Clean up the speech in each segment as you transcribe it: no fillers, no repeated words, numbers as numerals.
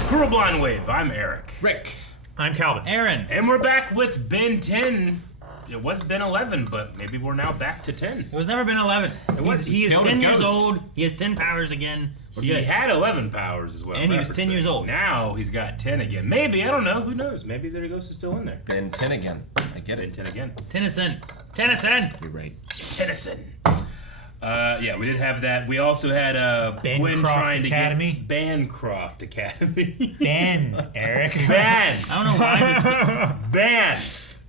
guys, Cruel Blind Wave. I'm Eric. Rick. I'm Calvin. Aaron. And we're back with Ben 10. It was Ben 11, but maybe we're now back to 10. It was never been 11. He is 10 years old. He has 10 powers again. He had 11 powers as well. And he was 10 years old. Now he's got 10 again. Maybe, I don't know. Who knows? Maybe the ghost is still in there. Ben 10 again. I get it. Ben 10 again. Tennyson. Tennyson. You're right. Tennyson. Yeah, we did have that. We also had Gwen Bancroft trying Academy. to get Bancroft Academy. Ben, Eric. Ban. I don't know why this Ban.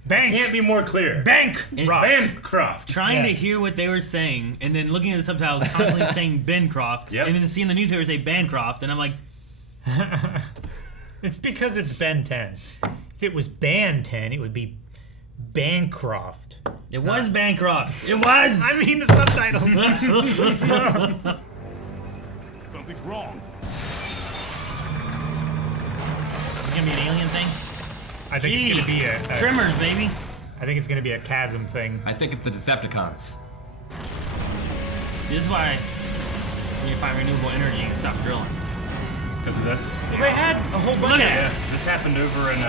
Bank. Can't be more clear. Bank. Bancroft. trying to hear what they were saying and then looking at the subtitles constantly saying Bencroft and then seeing the newspaper say Bancroft and I'm like It's because it's Ben 10. If it was Ban 10, it would be Bancroft. it was Bancroft. It was. I mean the subtitles. Something's wrong. It's gonna be an alien thing. I think it's gonna be a Trimmers, baby. I think it's gonna be a chasm thing. I think it's the Decepticons. See, this is why we need to find renewable energy and stop drilling. Because of this. Well, they had a whole bunch Look of at Yeah, this happened over in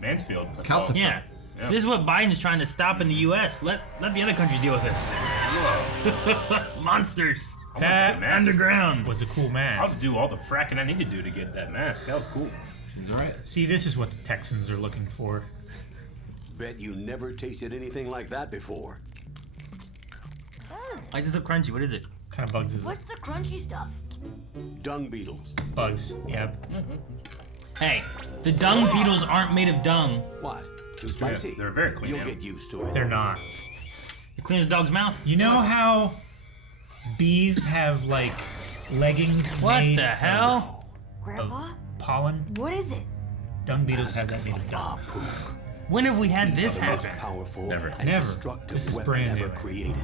Mansfield. It's calcified. Yeah. Yeah. This is what Biden's trying to stop in the U.S. Let the other countries deal with this. Monsters. that mask. Underground. was a cool I'll mask. do all the fracking I need to do to get that mask. That was cool. Seems alright. See, this is what the Texans are looking for. Bet you never tasted anything like that before. Why is it so crunchy? What is it? What kind of bugs is it? What's the crunchy stuff? Dung beetles. Bugs. Yep. Hey, the dung beetles aren't made of dung. What? Too spicy? They're very clean You'll animal. get used to it. They're not. It cleans a dog's mouth. You know how bees have like leggings What made the hell? Grandpa? of pollen? What is it? Dung beetles have that made of dung. When have we had this The most happen? powerful Never. and Never. destructive This is weapon brand ever new. created.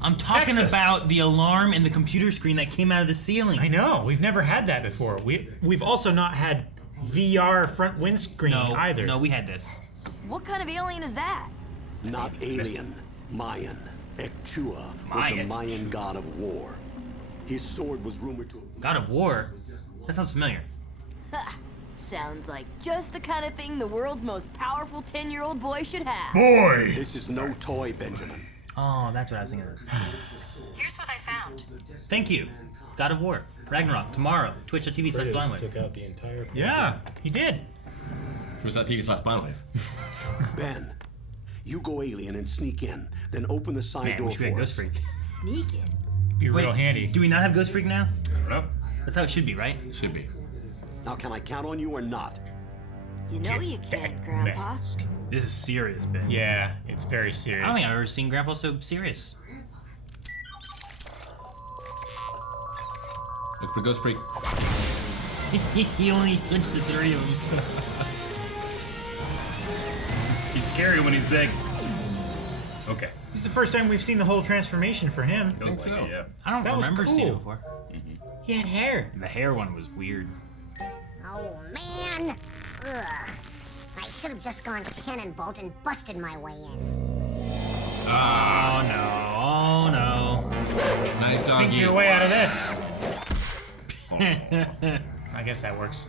I'm talking Texas. about the alarm in the computer screen that came out of the ceiling. I know. We've never had that before. We've also not had VR front windscreen either. No, we had this. What kind of alien is that? Not alien, Mayan. Ekchua was the Mayan. Mayan god of war. His sword was rumored to have God of War? That sounds familiar. Ha! Sounds like just the kind of thing the world's most powerful 10-year-old boy should have. Boy! This is no toy, Benjamin. Oh, that's what I was thinking of. Here's what I found. Thank you. God of War. Ragnarok. Tomorrow. Twitch.tv/blindwave. took out the entire. Yeah, he did. Twitch.tv/blindwave. Ben, you go alien and sneak in, then open the side Man, door we should be a for Ghost us. Freak. Sneak in. Be Wait, real handy. do we not have Ghost Freak now? I don't know. That's how it should be, right? Should be. Now, can I count on you or not? You know you can, Grandpa. This is serious, Ben. Yeah, it's very serious. I don't think I've ever seen Grandpa so serious. Look for Ghost Freak. He only switched to 3 of them. He's scary when he's big. Okay. This is the first time we've seen the whole transformation for him. Feels like so. it, yeah. I don't That was remember seeing it cool. before. He had hair. The hair one was weird. Oh, man. Ugh. I should have just gone cannonbolt and busted my way in. Oh no, oh no. Nice Think doggy. your way out of this. I guess that works.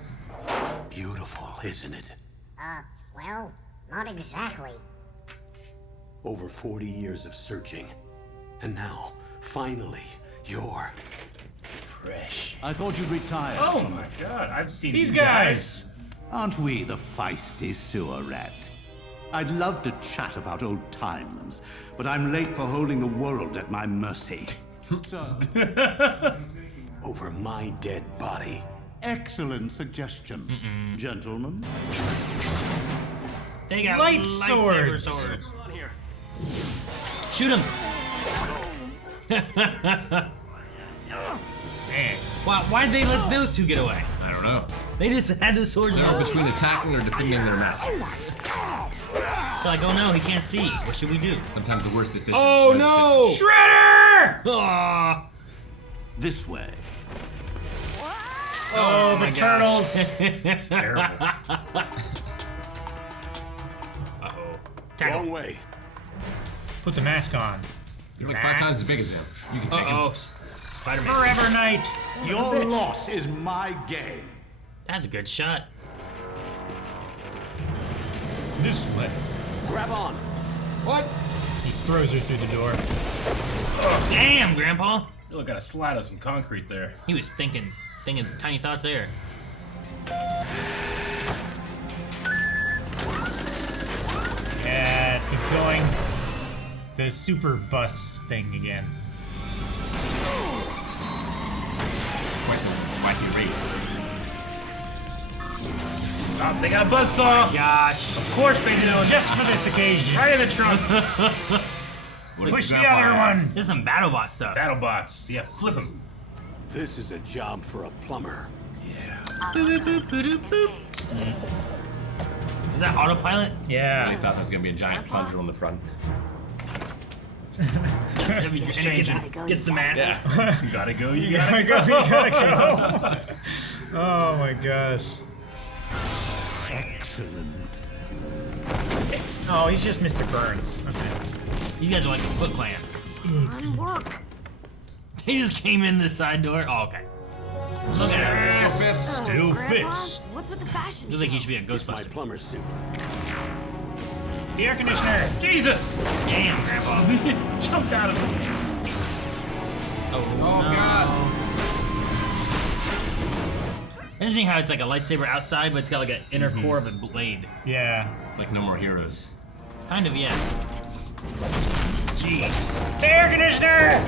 Beautiful, isn't it? Well, not exactly. Over 40 years of searching. And now, finally, you're... Fresh. I thought you'd retired. Oh my god, I've seen These guys. Aren't we the feisty sewer rat? I'd love to chat about old times, but I'm late for holding the world at my mercy. So, over my dead body. excellent suggestion, gentlemen. They got Light lightsaber swords. Shoot him. Man. Why'd they let those two get away? I don't know. They just had the swords. They're They're between attacking or defending their master. like, oh no, he can't see. What should we do? Sometimes the worst decision. Oh no! Shredder! Ah. This way. Oh, the my turtles. It's terrible. Uh-oh. Wrong way. Put the mask on. You're like 5 times as big as him. You can take him. Uh-oh. Spider-Man. Forever Night. Your loss is my gain. That's a good shot. This way. Grab on. What? He throws her through the door. Damn, Grandpa. You look at a slide of some concrete there. He was thinking tiny thoughts there. Yes, he's going the super bus thing again. Wacky race. Oh, they got a buzzsaw. Gosh. Of course they do. Just for this occasion. Right in the trunk. Push the other one. This is some BattleBot stuff. BattleBots. Yeah, flip them. This is a job for a plumber. Is that autopilot? I Yeah. thought there was gonna be a giant plunger on the front. Gets the mask. You gotta go. You You gotta gotta go. You gotta go. Oh my gosh. Excellent. Oh, he's just Mr. Burns. Okay. These guys are like a Foot Clan. On work. He just came in the side door. Oh, okay. Look at him. Still Grandpa, fits. what's with the fashion Looks like he show? should be a My Ghostbuster. plumber suit. The air conditioner. Jesus! Damn, Grandpa. Jumped out of it. Oh god. Interesting how it's like a lightsaber outside, but it's got like an inner core of a blade. Yeah. It's like No More Heroes. Kind of, yeah. Jeez. The air conditioner.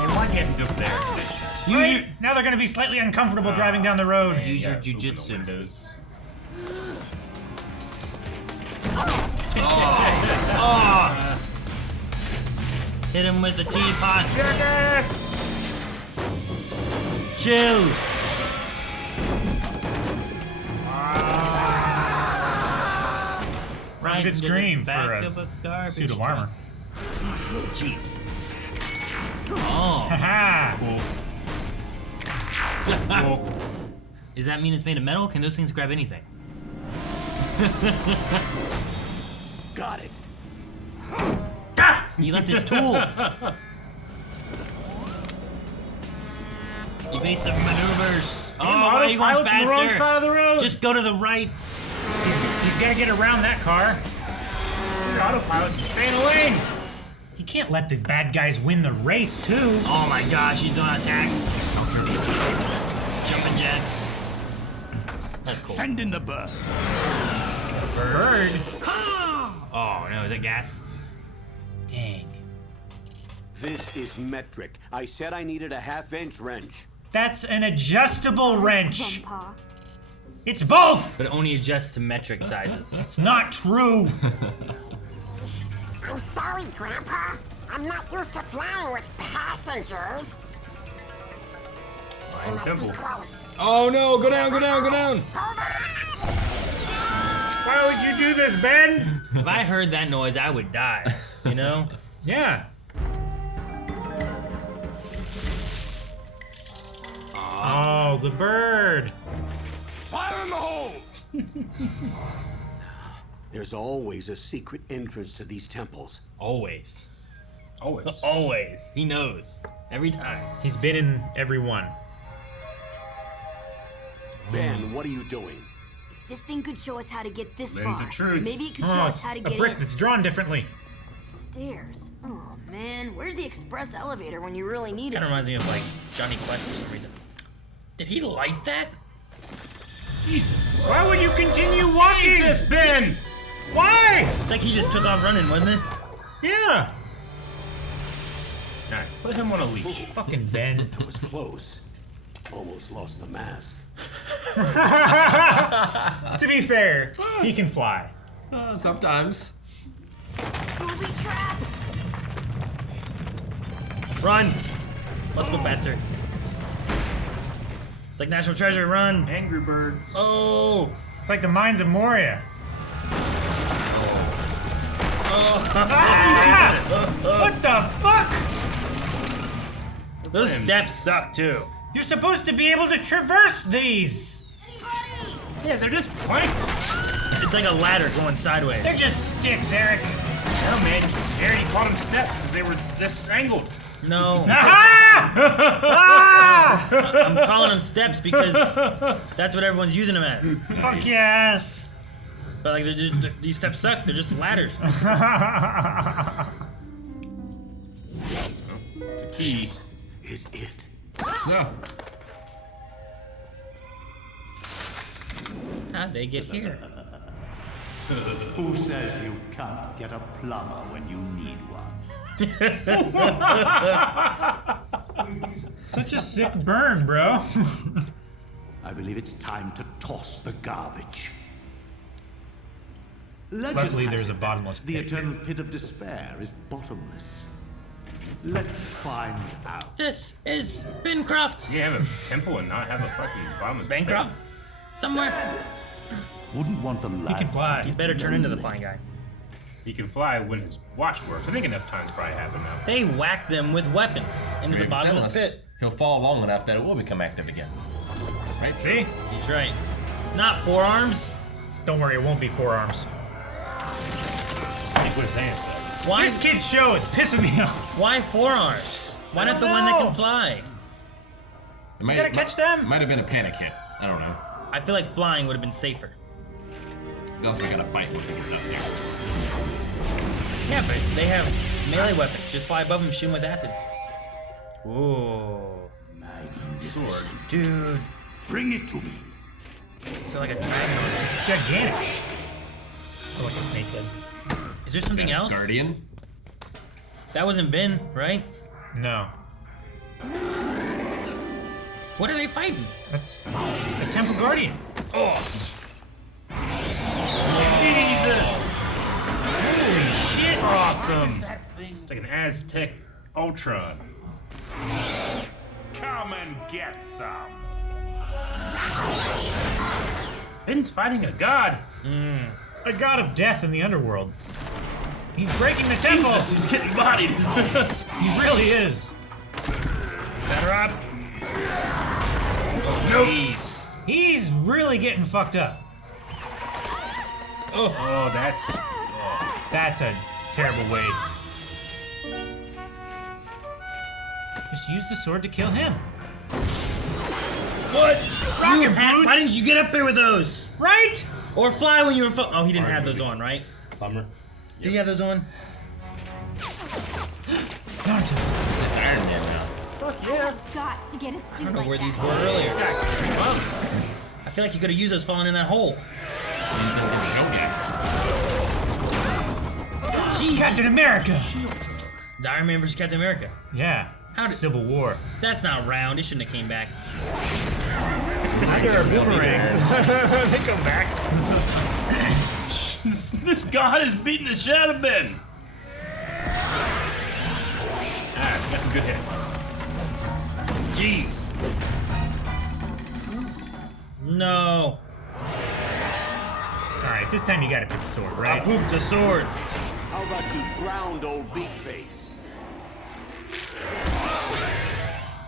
And why can't you go there? Right? Now they're gonna be slightly uncomfortable driving down the road. Use your Open the jujitsu. windows. Oh! Hit him with the teapot. Yes! Chill. Right, good into the scream back for a of garbage suit of truck. armor. Jeez. Oh. Haha. Does that mean it's made of metal? Can those things grab anything? Got it. He left his tool. Evasive maneuvers. Oh, why are you going Autopilot's on the wrong faster? side of the road. Just go to the right. He's gotta get around that car. autopilot. Stay in the lane. He can't let the bad guys win the race, too. Oh my gosh, he's doing attacks. Jumping jacks. That's cool. Send in the bird. Bird. Oh no, is it gas? Dang. This is metric. I said I needed a half-inch wrench. That's an adjustable wrench. Grandpa. It's both. But it only adjusts to metric sizes. It's not true. I'm sorry, Grandpa. I'm not used to flying with passengers. We must be Temple. close. Oh no, go down, go down, go down! Why would you do this, Ben? If I heard that noise, I would die. You know? Yeah. Oh, the bird. Fire in the hole! There's always a secret entrance to these temples. Always. Always. Always. He knows. Every time. He's been in every one. Ben, what are you doing? This thing could show us how to get this Lens far. of truth. Maybe it could show Oh, us it's how to a get brick in. that's drawn differently. Stairs. Oh man, where's the express elevator when you really need it? Kind of reminds me of like Johnny Quest for some reason. Did he light that? Jesus. Why would you continue walking? Jesus, Ben! Why? It's like he just took off running, wasn't it? Yeah. Alright, put him on a leash. Fucking Ben. That was close. Almost lost the mask. To be fair, he can fly. Sometimes. Booby traps! Run! Let's go faster. It's like National Treasure, run! Angry Birds. Oh, it's like the mines of Moria. What the fuck? Those steps suck too. You're supposed to be able to traverse these. Yeah, they're just planks. It's like a ladder going sideways. They're just sticks, Eric. No, man. Harry called them steps because they were this angled. No. I'm calling them steps because that's what everyone's using them as. Fuck yes. But like, they're just, these steps suck. They're just ladders. The key is it. No. How'd they get here? Who says you can't get a plumber when you need one? Such a sick burn, bro. I believe it's time to toss the garbage. Luckily, there's a bottomless The pit. eternal pit of despair is bottomless. Let's find out. This is Bancroft. You have a temple and not have a fucking bottomless pit. Bancroft? Somewhere. Wouldn't want the He can fly. You better turn into the flying guy. He can fly when his watch works. I think enough times probably happened now. They whack them with weapons into the bottomless pit. He'll fall long enough that it will become active again. Right? See? He's right. Not forearms. Don't worry, it won't be forearms. I think what his hands does. Why? This kid's show is pissing me off. Why forearms? Why not the one that can fly? You gotta catch them. Might have been a panic hit. I don't know. I feel like flying would have been safer. He's also got to fight once he gets up there. Yeah, but they have melee weapons. Just fly above them, shoot them with acid. Whoa. Sword. Dude. Bring it to me. It's like a dragon. It's gigantic. Or like a snake head. Is there something else? Guardian? That wasn't Ben, right? No. What are they fighting? That's the Temple Guardian. Oh. Jesus! Holy shit. Awesome! It's like an Aztec Ultron. Come and get some. Ben's fighting a god. A god of death in the underworld. He's breaking the temple. Jesus, he's getting bodied. He really is. Better up. Nope. He's really getting fucked up. Oh, that's... That's a terrible way. Just use the sword to kill him. What? Rocket Why boots. didn't you get up there with those? Right? Or fly when you were oh, he didn't have those on, right? Plumber. Did he have those on? Naruto. It's just Iron Man now. Fuck yeah. Got to get a I suit don't know like where that. these were earlier. I feel like you could have used those falling in that hole. Jeez. Captain America. It's Iron Man versus Captain America. Yeah. How did Civil War. That's not round. It shouldn't have came back. There are boomerangs. They come back. This god is beating the shit out of Ben. Ah, got some good hits. Jeez. No. Alright, this time you gotta pick the sword, I right? pooped the sword. How about you ground old beak face?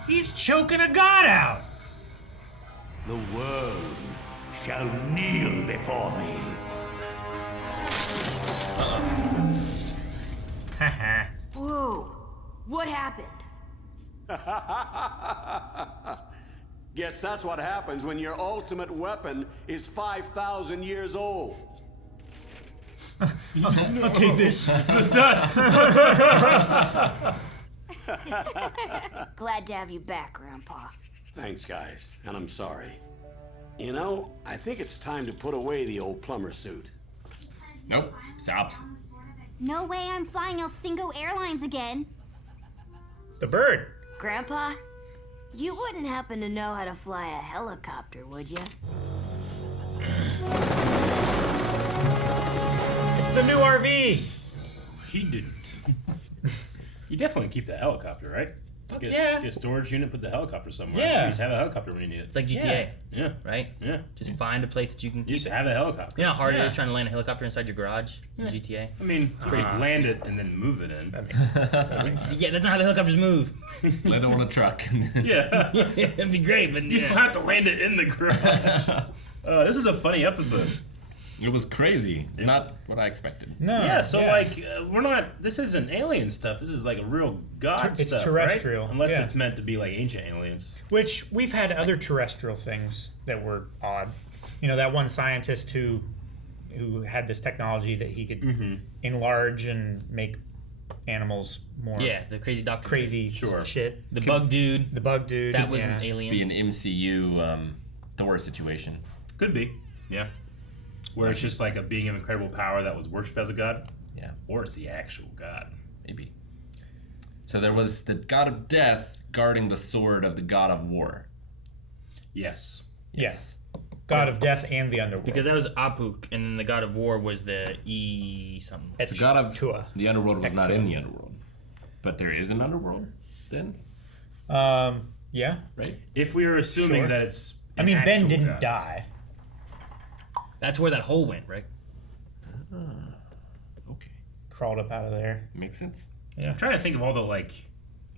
He's choking a god out. The world shall kneel before me. Haha. Whoa. What happened? Guess that's what happens when your ultimate weapon is 5,000 years old. I'll take this. The dust. Glad to have you back, Grandpa. Thanks, guys, and I'm sorry. You know, I think it's time to put away the old plumber suit. Nope. It's the opposite. No way I'm flying El Stingo Airlines again. The bird. Grandpa, you wouldn't happen to know how to fly a helicopter, would you? It's the new RV. He didn't. You definitely keep the helicopter, right? Fuck Get yeah. a storage unit, put the helicopter somewhere. Yeah. You just have a helicopter when you need it. It's like GTA, Yeah. right? Yeah. Just find a place that you can You keep just it. have a helicopter. You know how hard it Yeah. is trying to land a helicopter inside your garage in GTA? I mean, it's pretty land it and then move it in. Yeah, that's not how the helicopters move. Let it on a truck. And then Yeah. It'd be great, but You don't have to land it in the garage. This is a funny episode. It was crazy. It's not what I expected. No. Yeah, so we're not. This isn't alien stuff. This is like a real god It's stuff, terrestrial, right? Unless yeah. it's meant to be like ancient aliens. Which we've had other terrestrial things that were odd. You know, that one scientist who had this technology that he could enlarge and make animals more Yeah, the crazy doctor. crazy shit. The bug dude. The bug dude. That was yeah. an alien. Be an MCU Thor situation. Could be, yeah. Where it's just like a being of incredible power that was worshipped as a god. Yeah, Or it's the actual god. maybe. So there was the god of death guarding the sword of the god of war. Yes. Yes. God of death and the underworld. Because that was Apuk, and then the god of war was the E something. The god of Tua. the underworld was not Tua. in the underworld. But there is an underworld then? Yeah. Right? If we were assuming Sure. that it's I an mean, Ben actual didn't god. die. That's where that hole went, right? Okay. Crawled up out of there. Makes sense. I'm trying to think of all the like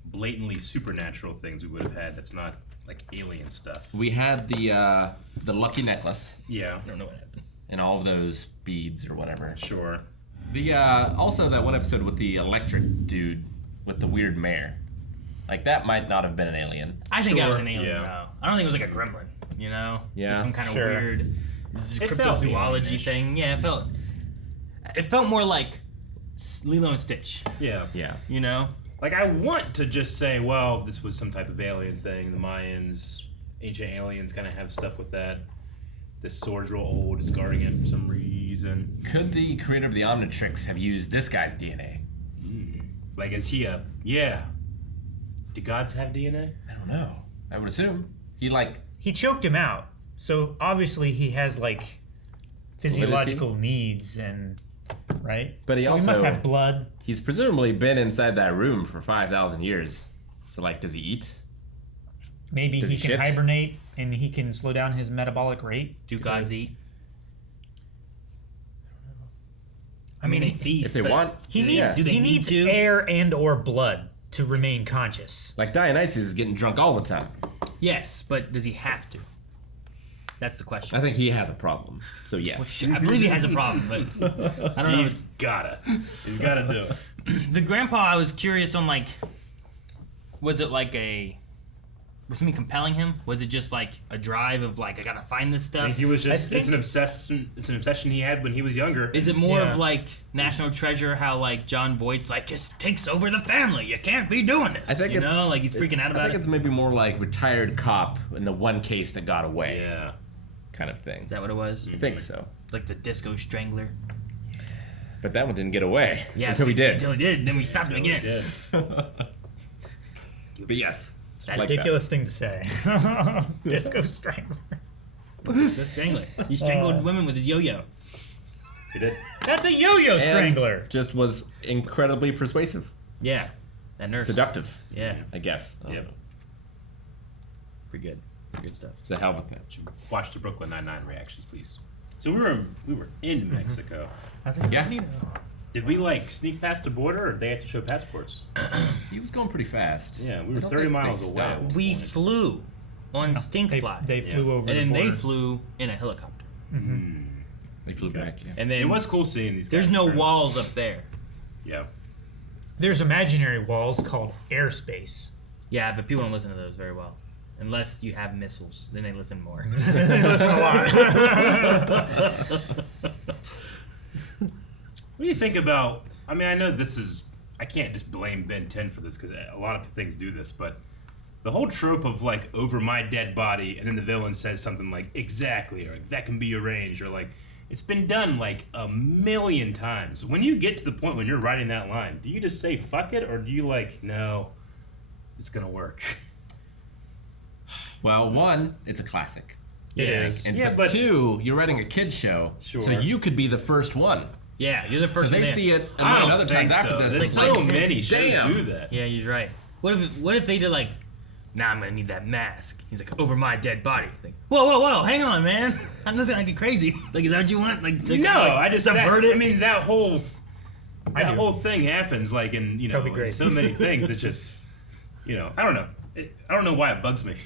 blatantly supernatural things we would have had that's not like alien stuff. We had the lucky necklace Yeah, I don't know what happened. and all of those beads or whatever. sure. The also that one episode with the electric dude with the weird mare. Like that might not have been an alien. I think that was an Sure, alien, yeah. though. I don't think it was like a gremlin, you know? Yeah. Just some kind of Sure. weird It felt cryptozoology alien-ish. thing. Yeah, it felt more like Lilo and Stitch, Yeah. Yeah. you know? Like I want to just say, well, this was some type of alien thing. The Mayans, ancient aliens, kind of have stuff with that. This sword's real old. It's guarding it for some reason. Could the creator of the Omnitrix have used this guy's DNA? Like, is he a yeah? Do gods have DNA? I don't know. I would assume. He choked him out. So obviously he has like physiological needs and right? But he So also- he must have blood. He's presumably been inside that room for 5,000 years. So like, does he eat? Maybe Does he he can shit? hibernate and he can slow down his metabolic rate. Do gods eat? I mean, they feast. If they but want. he needs yeah. Do they he need needs to? air and or blood to remain conscious. Like Dionysus is getting drunk all the time. Yes, but does he have to? That's the question. I think he has a problem. So yes. I believe he has a problem, but I don't know. He's gotta do it. The grandpa, I was curious on, like, was it like was something compelling him? Was it just like a drive of like, I gotta find this I stuff? think he was just. I think- It's an obsession. It's an obsession he had when he was younger. Is it more Yeah. of like National Treasure, how like John Voight's like just takes over the family? You can't be doing this. I think you it's know, like he's freaking out I about think it. it's maybe more like retired cop in the one case that got away Yeah. kind of thing. Is that what it was? I think so. Like the Disco Strangler. But that one didn't get away Yeah, until we did. Until he did, then we stopped him again. Did. But yes. That like Ridiculous thing to say. Disco strangler. The Strangler. He strangled women with his yo-yo. He did. That's a yo-yo And strangler. just was incredibly persuasive. Yeah, that nurse. Seductive, Yeah, I guess. I don't Yep. know. pretty good. Pretty good stuff. It's a hell of a thing. Watch the Brooklyn Nine-Nine reactions, please. So we were in Mexico. I was like, Yeah. Did we like sneak past the border, or did they have to show passports? He was going pretty fast. Yeah, we I were don't 30 think they miles away. stopped. We flew on Stinkfly. They flew over and the then border. they flew in a helicopter. They flew back. Yeah. And then It was cool seeing these guys. there's no turn. walls up there. Yeah. There's imaginary walls called airspace. Yeah, but people don't listen to those very well. Unless you have missiles, then they listen more. They listen a lot. What do you think about? I mean, I know this is. I can't just blame Ben 10 for this because a lot of things do this, but the whole trope of like over my dead body, and then the villain says something like exactly, or like, that can be arranged, or like it's been done like a million times. When you get to the point when you're writing that line, do you just say fuck it, or do you like no, it's gonna work? Well, one, it's a classic. It is. And Yeah, but but- two, you're writing a kid's show, Sure. so you could be the first one. Yeah, you're the So first they one there. see it a I million don't other think times after so. this. There's It's so like, many shows damn. do that. Yeah, he's right. What if they did like, nah, I'm gonna need that mask. He's like, over my dead body. It's like, whoa, hang on, man. I'm just gonna get crazy. Like, is that what you want? Like, to No, kinda, like, I just subvert that, it. I mean, that whole do. whole thing happens like in That'd be in great. so many things. It's just I don't know. I don't know why it bugs me.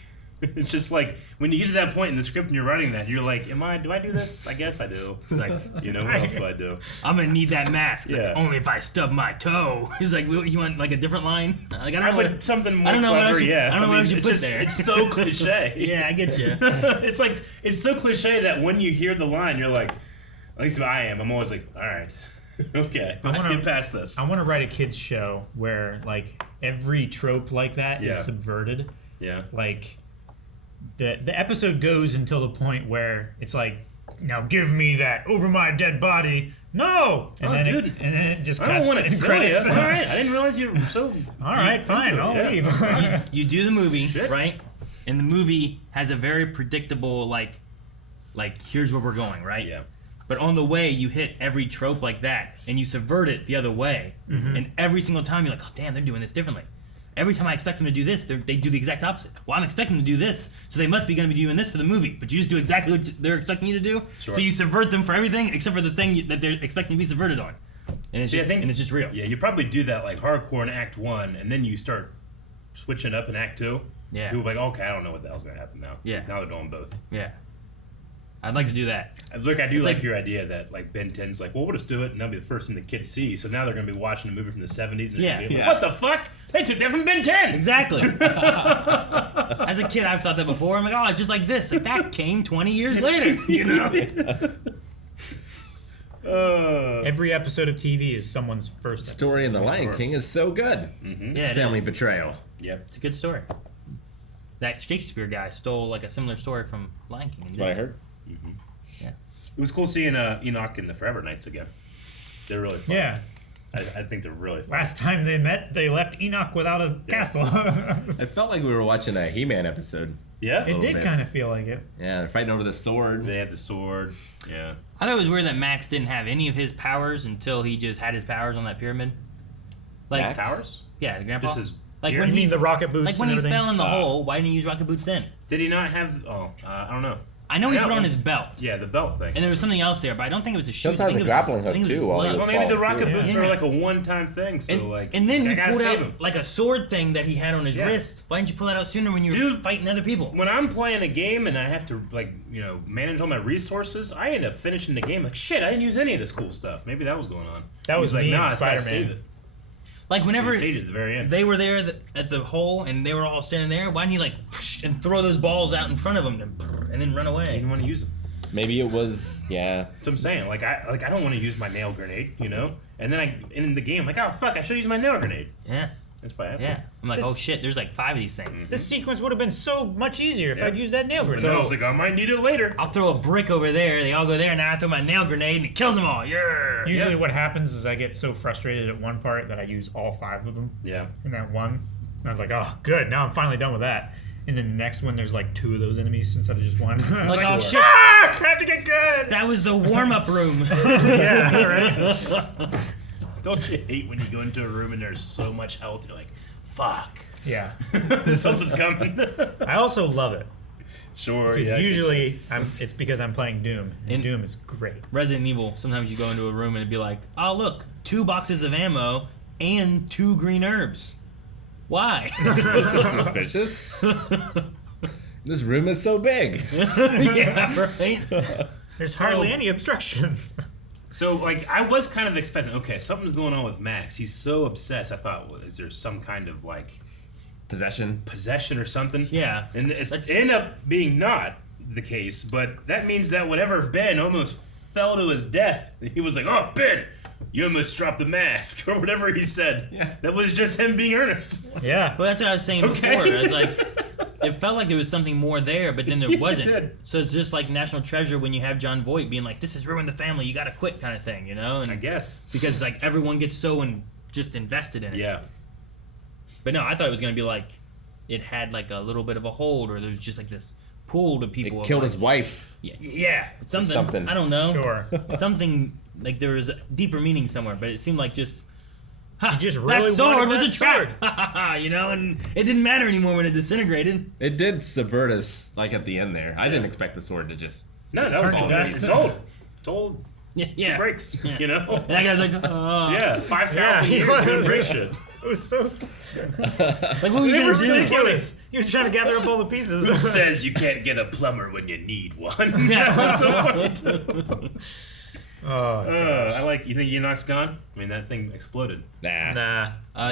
It's just like when you get to that point in the script and you're writing that, you're like, do I do this? I guess I do. He's like, What else do I do? I'm gonna need that mask. It's Yeah. like, only if I stub my toe. He's like, you want like a different line? Like, I don't know. But something more I don't know clever, what else you, yeah. I don't know what else you it's put just, there. It's so cliche. Yeah, I get you. It's like, it's so cliche that when you hear the line, you're like, at least I am. I'm always like, all right, okay, let's get past this. I want to write a kids show where like every trope like that is Yeah. subverted. Yeah. Like the episode goes until the point where it's like, now give me that over my dead body. No, and then dude. and then it just I don't cuts want to and kill credits. you. All right, I didn't realize you were so. All right, fine, I'll Yeah. leave. You do the movie, Shit. right? And the movie has a very predictable like here's where we're going, right? Yeah. But on the way, you hit every trope like that, and you subvert it the other way. And every single time, you're like, oh damn, they're doing this differently. Every time I expect them to do this, they do the exact opposite. Well, I'm expecting them to do this, so they must be going to be doing this for the movie. But you just do exactly what they're expecting you to do. Sure. So you subvert them for everything except for the thing that they're expecting to be subverted on. And it's See, just, I think- and it's just real. Yeah, you probably do that like hardcore in Act 1, and then you start switching up in Act 2. Yeah. People are like, okay, I don't know what the hell's gonna happen now. Yeah. 'Cause now they're doing both. Yeah. I'd like to do that. Look, I do It's like like- your idea that like Ben 10's like, well, we'll just do it, and that'll be the first thing the kids see. So now they're gonna be watching a movie from the 70s, and they're Yeah. gonna be like, Yeah. what the fuck? They took that from Ben 10. Exactly. As a kid, I've thought that before. I'm like, oh, it's just like this. Like that came 20 years later. You know. Every episode of TV is someone's first episode. Story in The Lion Sure. King is so good. Yeah, it Family is. betrayal. Yep. It's a good story. That Shakespeare guy stole like a similar story from Lion King. That's what I heard. It was cool seeing Enoch and the Forever Knights again. They're really fun. Yeah. I think they're really fun. Last time they met, they left Enoch without a castle. It felt like we were watching a He-Man episode. Yeah. It little did bit. kind of feel like it. Yeah, they're fighting over the sword. They had the sword. Yeah. I thought it was weird that Max didn't have any of his powers until he just had his powers on that pyramid. Like Max? Powers? Yeah, the grandpa. Just his like gear? when You he mean the rocket boots like when and he everything? fell in the hole. Why didn't he use rocket boots then? Did he not have? I don't know. I know he Yeah, put on well- his belt, Yeah, the belt thing. and there was something else there, but I don't think it was a shoe. also has a grappling hook, too, while he was Well, maybe the falling, rocket too. boots Yeah. are like a one-time thing. So And, like, and then I he gotta pulled save out him. like a sword thing that he had on his Yeah. wrist. Why didn't you pull that out sooner when you were Dude, fighting other people? When I'm playing a game and I have to manage all my resources, I end up finishing the game like shit. I didn't use any of this cool stuff. Maybe that was going on. That was He like, me in nah, I just gotta Spider-Man. save it. Like whenever He saved it at the very end. they were there at the hole and they were all standing there, why didn't he like and throw those balls out in front of him and then run I away? didn't want to use them. Maybe it was, yeah. That's what I'm saying. Like I don't want to use my nail grenade, And then in the game, like, oh fuck, I should use my nail grenade. Yeah, That's why I yeah. I'm like, This- oh shit, there's like 5 of these things. This sequence would have been so much easier if Yeah. I'd used that nail And grenade. then I was like, I might need it later. I'll throw a brick over there. They all go there, and now I throw my nail grenade, and it kills them all. Yeah. Usually what happens is I get so frustrated at one part that I use all 5 of them Yeah. in that one. And I was like, oh, good, now I'm finally done with that. And then the next one, there's like 2 of those enemies instead of just one. Like, oh shit, I have to get good! that was the warm-up room. Yeah, right? Don't you hate when you go into a room and there's so much health? You're like, fuck. Yeah. Something's coming. I also love it. Sure. Because Yeah. usually it's because I'm playing Doom. And In- Doom is great. Resident Evil. Sometimes you go into a room and it'd be like, oh look, 2 boxes of ammo and 2 green herbs. Why? This is suspicious. This room is so big. yeah, right. There's hardly any obstructions. So, like, I was kind of expecting, okay, something's going on with Max. He's so obsessed. I thought, well, is there some kind of, like, Possession. possession or something? Yeah. And it ended up being not the case, but that means that whatever Ben almost fell to his death, he was like, oh, Ben, you almost dropped the mask, or whatever he said. Yeah. That was just him being earnest. Yeah. Well, that's what I was saying Okay. before. I was like, it felt like there was something more there, but then there wasn't. did. So it's just like National Treasure when you have John Voight being like, "This has ruined the family. You got to quit," kind of thing, And I guess. because like everyone gets so just invested in it. Yeah. But no, I thought it was gonna be like it had like a little bit of a hold, or there was just like this pull to people. It of, killed like, his wife. Yeah, something. something. I don't know. Sure. Something like there was a deeper meaning somewhere, but it seemed like just. Ha, just that really sword wanted was that a trap, and it didn't matter anymore when it disintegrated. It did subvert us, like at the end there. I didn't expect the sword to just. No, that was Turn all to it's dust. old Yeah, breaks, And that guy's like, oh. Yeah, 5,000 Yeah, he years was. doing break shit. It was so Like, what were you they were gonna do? ridiculous. He was trying to gather up all the pieces. Who says you can't get a plumber when you need one? I like. You think Enoch's gone? I mean, that thing exploded. Nah.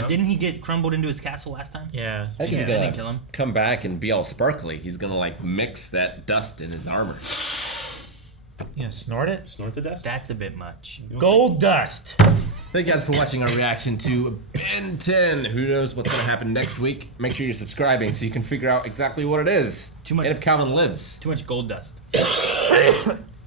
Didn't he get crumbled into his castle last time? Yeah. I think he's Didn't gonna kill him? come back and be all sparkly. He's gonna like mix that dust in his armor. Yeah, snort it. Snort the dust. That's a bit much. Gold dust. Thank you guys for watching our reaction to Ben 10. Who knows what's gonna happen next week? Make sure you're subscribing so you can figure out exactly what it is. Too much- And if Calvin lives. Too much gold dust.